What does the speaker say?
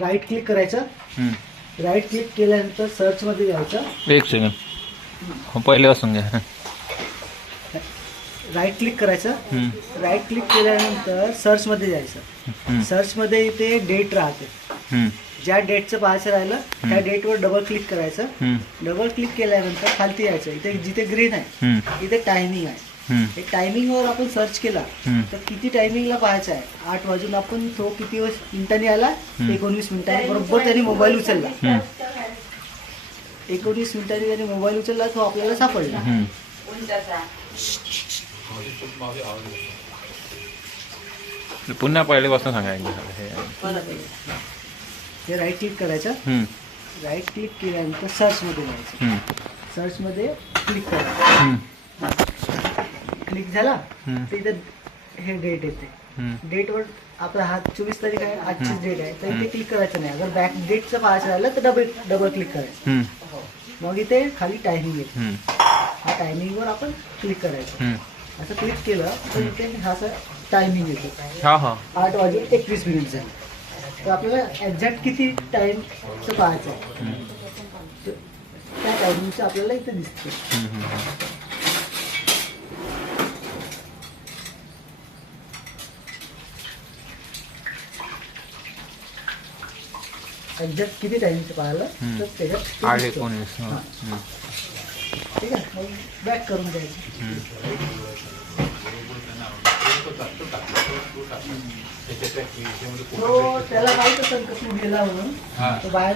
Right click करायचं. Right click केल्यानंतर search मध्ये जायचं. एक सेकंड पहिले वाचून घ्या. राईट क्लिक करायचं. राईट क्लिक केल्यानंतर सर्च मध्ये जायचं. सर्च मध्ये इथे डेट राहते. ज्या डेटचं पाहायचं राहिलं त्या डेटवर डबल क्लिक करायचं. डबल क्लिक केल्यानंतर खालती यायचं. इथे जिथे ग्रीन आहे इथे टायमिंग आहे. हे टायमिंगवर आपण सर्च केला तर किती टायमिंगला पाहायचं आहे. 8 वाजून आपण तो किती मिनिटांनी आला, 19 मिनिटांनी बरोबर त्याने मोबाईल उचलला. 19 मिनिटांनी त्याने मोबाईल उचलला, तो आपल्याला सापडला. पुन्हा पहिलेपासून सांगा. हे राईट क्लिक करायचं. राईट क्लिक केल्यानंतर सर्च मध्ये जायचं. सर्च मध्ये क्लिक करायचं. क्लिक झाला तर इथे हे डेट येते. डेटवर आपला हा 24 तारीख आहे, आजचीच डेट आहे, तर इथे क्लिक करायचं नाही. अगर बॅक डेटचं पाहायचं राहिलं तर डबल क्लिक करायचं. मग इथे खाली टायमिंग येते. हा टायमिंगवर आपण क्लिक करायचं. असं क्लिक केलं तर इथे हा टायमिंग येतो. 8 वाजून 21 मिनिट झाले. तर आपल्याला एक्झॅक्ट किती टाइमचं पाहायचं आहे त्या टायमिंगचं आपल्याला इथे दिसतं. एक्झॅक्ट किती टाइमचं पाहिलं तर त्याच्यात 8:19. ठीक आहे. मग बॅक करून द्यायचं. त्याला माहित असेल का तू गेला म्हणून, तो बाहेर